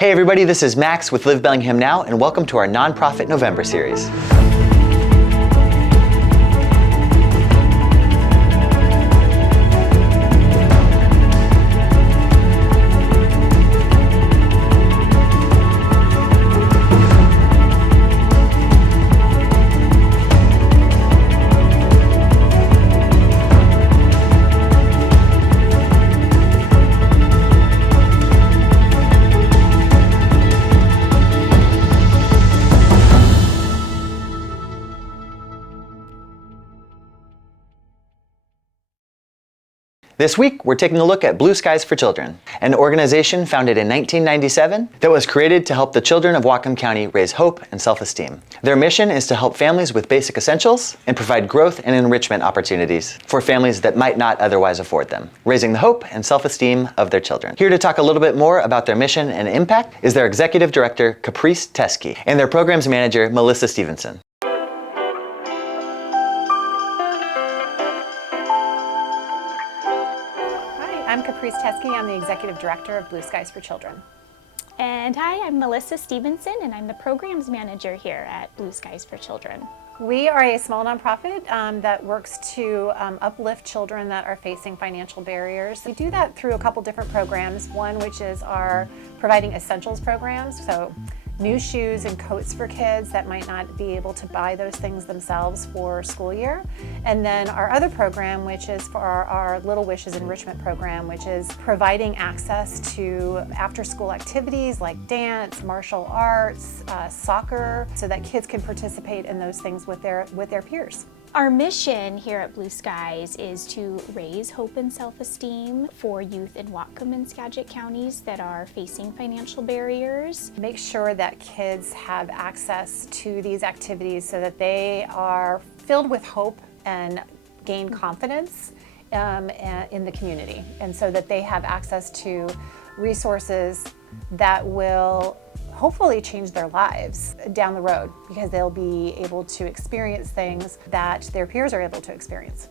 Hey everybody, this is Max with Live Bellingham Now, and welcome to our Nonprofit November series. This week, we're taking a look at Blue Skies for Children, an organization founded in 1997 that was created to help the children of Whatcom County raise hope and self-esteem. Their mission is to help families with basic essentials and provide growth and enrichment opportunities for families that might not otherwise afford them, raising the hope and self-esteem of their children. Here to talk a little bit more about their mission and impact is their executive director, Caprice Teske, and their programs manager, Melissa Stevenson. I'm Caprice Teske. I'm the Executive Director of Blue Skies for Children. And hi, I'm Melissa Stevenson, and I'm the Programs Manager here at Blue Skies for Children. We are a small nonprofit that works to uplift children that are facing financial barriers. We do that through a couple different programs. One which is our providing essentials programs, so new shoes and coats for kids that might not be able to buy those things themselves for school year. And then our other program, which is for our Little Wishes enrichment program, which is providing access to after-school activities like dance, martial arts, soccer, so that kids can participate in those things with their peers. Our mission here at Blue Skies is to raise hope and self-esteem for youth in Whatcom and Skagit counties that are facing financial barriers. Make sure that kids have access to these activities so that they are filled with hope and gain confidence in the community, and so that they have access to resources that will hopefully change their lives down the road, because they'll be able to experience things that their peers are able to experience.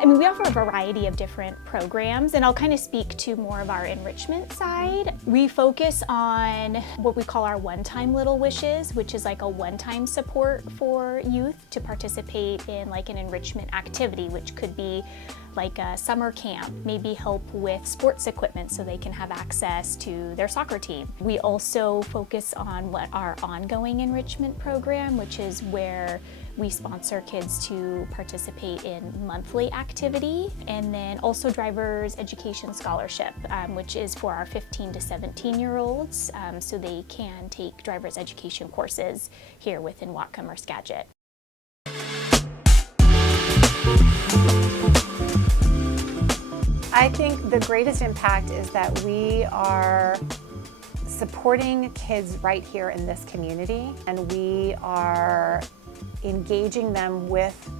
I mean, we offer a variety of different programs, and I'll kind of speak to more of our enrichment side. We focus on what we call our one-time Little Wishes, which is like a one-time support for youth to participate in like an enrichment activity, which could be like a summer camp, maybe help with sports equipment so they can have access to their soccer team. We also focus on what our ongoing enrichment program, which is where we sponsor kids to participate in monthly activity, and then also Driver's Education Scholarship, which is for our 15 to 17-year-olds, so they can take driver's education courses here within Whatcom or Skagit. I think the greatest impact is that we are supporting kids right here in this community, and we are engaging them with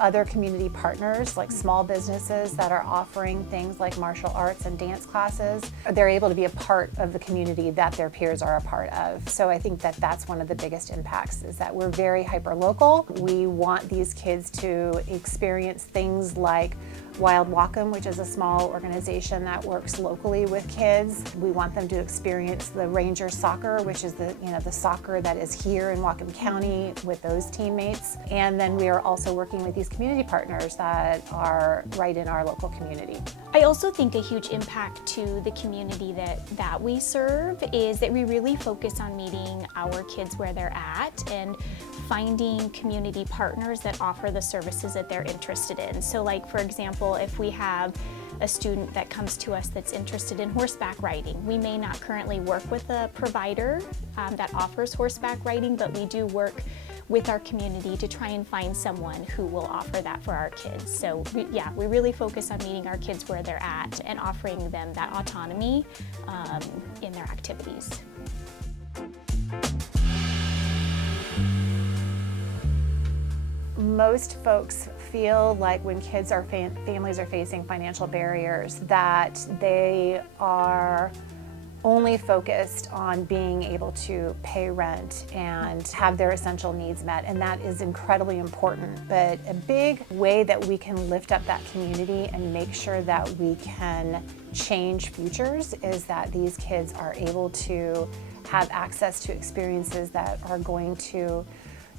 other community partners, like small businesses that are offering things like martial arts and dance classes. They're able to be a part of the community that their peers are a part of. So I think that that's one of the biggest impacts, is that we're very hyper-local. We want these kids to experience things like Wild Whatcom, which is a small organization that works locally with kids. We want them to experience the Ranger soccer, which is the soccer that is here in Whatcom County with those teammates. And then we are also working with these community partners that are right in our local community. I also think a huge impact to the community that we serve is that we really focus on meeting our kids where they're at and finding community partners that offer the services that they're interested in. So like, for example, if we have a student that comes to us that's interested in horseback riding, we may not currently work with a provider that offers horseback riding, but we do work with our community to try and find someone who will offer that for our kids. So we really focus on meeting our kids where they're at and offering them that autonomy in their activities. Most folks feel like when kids are families are facing financial barriers, that they are only focused on being able to pay rent and have their essential needs met, and that is incredibly important. But a big way that we can lift up that community and make sure that we can change futures is that these kids are able to have access to experiences that are going to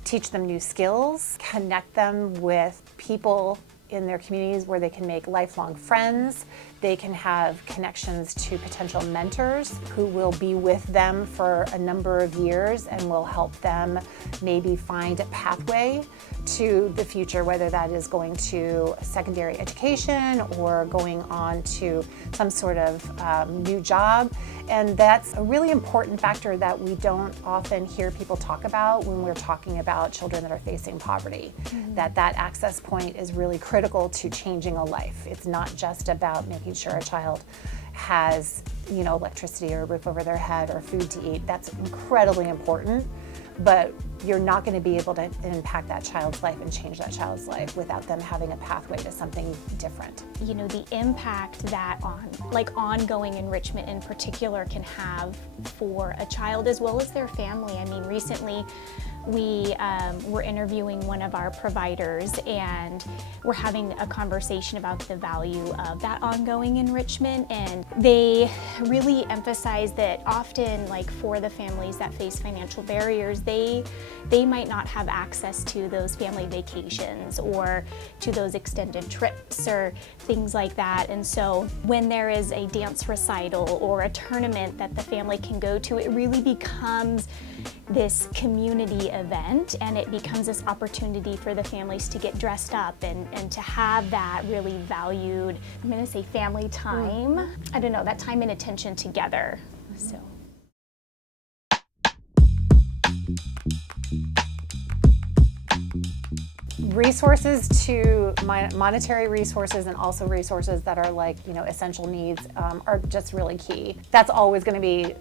teach them new skills, connect them with people in their communities where they can make lifelong friends. They can have connections to potential mentors who will be with them for a number of years and will help them maybe find a pathway to the future, whether that is going to secondary education or going on to some sort of new job. And that's a really important factor that we don't often hear people talk about when we're talking about children that are facing poverty. That access point is really critical to changing a life. It's not just about making sure a child has, electricity or a roof over their head or food to eat. That's incredibly important, but you're not going to be able to impact that child's life and change that child's life without them having a pathway to something different. The impact that ongoing enrichment in particular can have for a child as well as their family. I mean, recently we were interviewing one of our providers and we're having a conversation about the value of that ongoing enrichment, and they really emphasize that often, for the families that face financial barriers, they might not have access to those family vacations or to those extended trips or things like that. And so when there is a dance recital or a tournament that the family can go to, it really becomes this community event, and it becomes this opportunity for the families to get dressed up and to have that really valued, I'm going to say family time. I don't know, that time and attention together. So. Resources to monetary resources and also resources that are essential needs are just really key. That's always going to be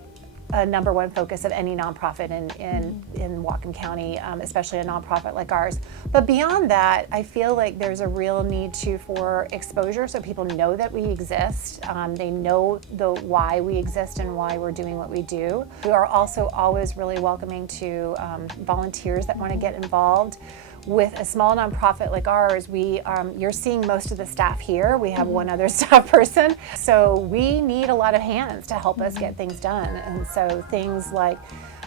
a number one focus of any nonprofit in Whatcom County, especially a nonprofit like ours. But beyond that, I feel like there's a real need for exposure, so people know that we exist. They know the why we exist and why we're doing what we do. We are also always really welcoming to volunteers that want to get involved. With a small nonprofit like ours, you're seeing most of the staff here. We have one other staff person. So we need a lot of hands to help us get things done. And so things like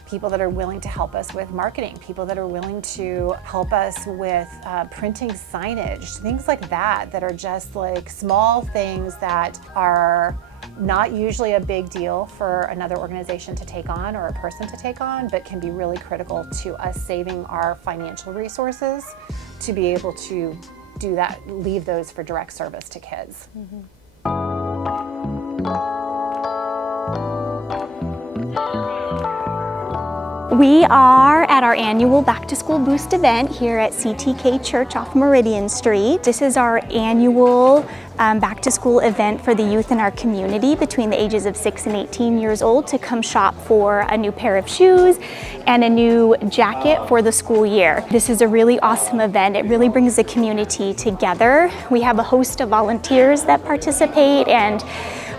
people that are willing to help us with marketing, people that are willing to help us with printing signage, things like that are just small things that are not usually a big deal for another organization to take on or a person to take on, but can be really critical to us saving our financial resources to be able to do that, leave those for direct service to kids. We are at our annual Back to School Boost event here at CTK Church off Meridian Street. This is our annual back to school event for the youth in our community between the ages of 6 and 18 years old to come shop for a new pair of shoes and a new jacket for the school year. This is a really awesome event. It really brings the community together. We have a host of volunteers that participate, and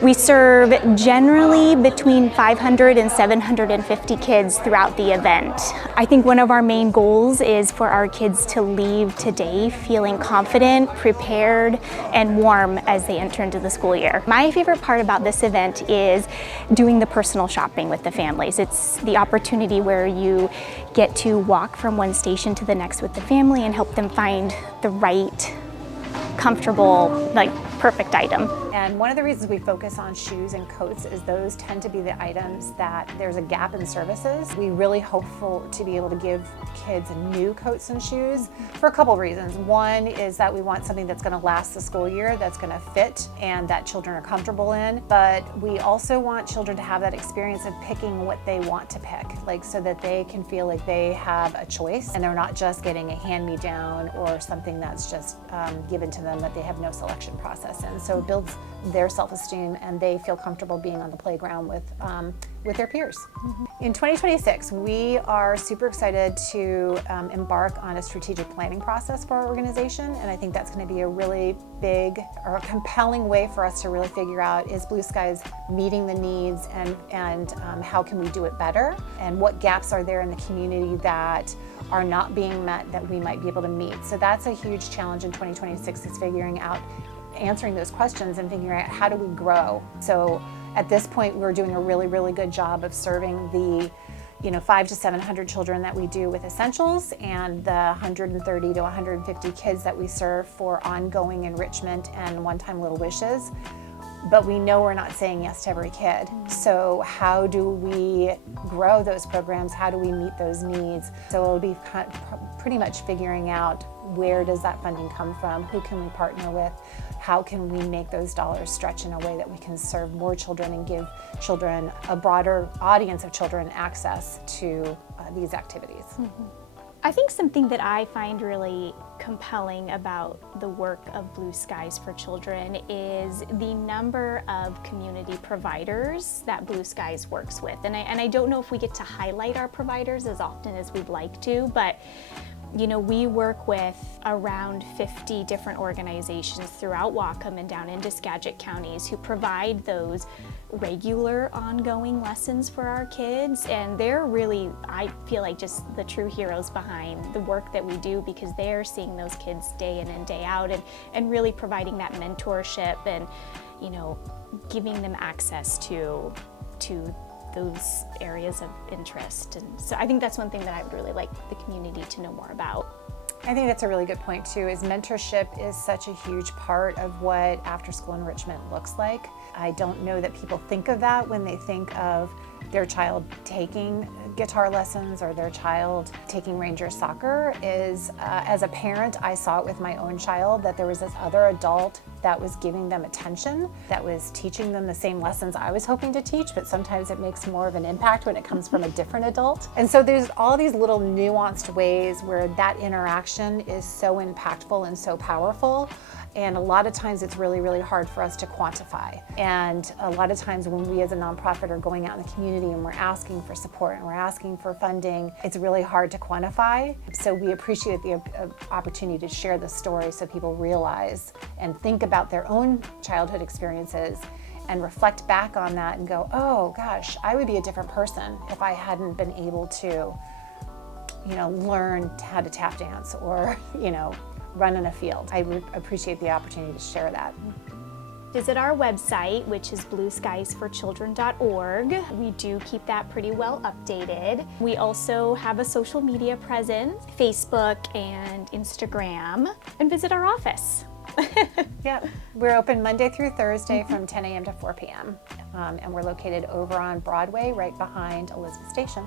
we serve generally between 500 and 750 kids throughout the event. I think one of our main goals is for our kids to leave today feeling confident, prepared, and warm as they enter into the school year. My favorite part about this event is doing the personal shopping with the families. It's the opportunity where you get to walk from one station to the next with the family and help them find the right, comfortable, perfect item. And one of the reasons we focus on shoes and coats is those tend to be the items that there's a gap in services. We really hopeful to be able to give kids new coats and shoes for a couple of reasons. One is that we want something that's going to last the school year, that's going to fit and that children are comfortable in. But we also want children to have that experience of picking what they want to pick, so that they can feel like they have a choice and they're not just getting a hand-me-down or something that's just given to them that they have no selection process in. So it builds their self-esteem and they feel comfortable being on the playground with their peers. In 2026, we are super excited to embark on a strategic planning process for our organization, and I think that's going to be a really big or a compelling way for us to really figure out, is Blue Skies meeting the needs, and how can we do it better, and what gaps are there in the community that are not being met that we might be able to meet. So that's a huge challenge in 2026, is figuring out, answering those questions and figuring out how do we grow. So at this point, we're doing a really, really good job of serving the 500 to 700 children that we do with Essentials, and the 130 to 150 kids that we serve for ongoing enrichment and one-time Little Wishes. But we know we're not saying yes to every kid. So how do we grow those programs? How do we meet those needs? So it'll be pretty much figuring out, where does that funding come from? Who can we partner with? How can we make those dollars stretch in a way that we can serve more children and give children, a broader audience of children, access to these activities? I think something that I find really compelling about the work of Blue Skies for Children is the number of community providers that Blue Skies works with. And I don't know if we get to highlight our providers as often as we'd like to, but we work with around 50 different organizations throughout Whatcom and down into Skagit counties who provide those regular ongoing lessons for our kids, and they're really, I feel like, just the true heroes behind the work that we do, because they're seeing those kids day in and day out, and really providing that mentorship and giving them access to those areas of interest. And so I think that's one thing that I would really like the community to know more about. I think that's a really good point too, is mentorship is such a huge part of what after-school enrichment looks like. I don't know that people think of that when they think of their child taking guitar lessons or their child taking Ranger soccer. As a parent, I saw it with my own child, that there was this other adult that was giving them attention, that was teaching them the same lessons I was hoping to teach, but sometimes it makes more of an impact when it comes from a different adult. And so there's all these little nuanced ways where that interaction is so impactful and so powerful. And a lot of times it's really, really hard for us to quantify. And a lot of times when we as a nonprofit are going out in the community and we're asking for support and we're asking for funding, it's really hard to quantify. So we appreciate the opportunity to share the story so people realize and think about their own childhood experiences and reflect back on that and go, oh gosh, I would be a different person if I hadn't been able to, learn how to tap dance or, run in a field. I would appreciate the opportunity to share that. Visit our website, which is blueskiesforchildren.org. We do keep that pretty well updated. We also have a social media presence, Facebook and Instagram, and visit our office. Yeah, we're open Monday through Thursday from 10 a.m. to 4 p.m. And we're located over on Broadway, right behind Elizabeth Station.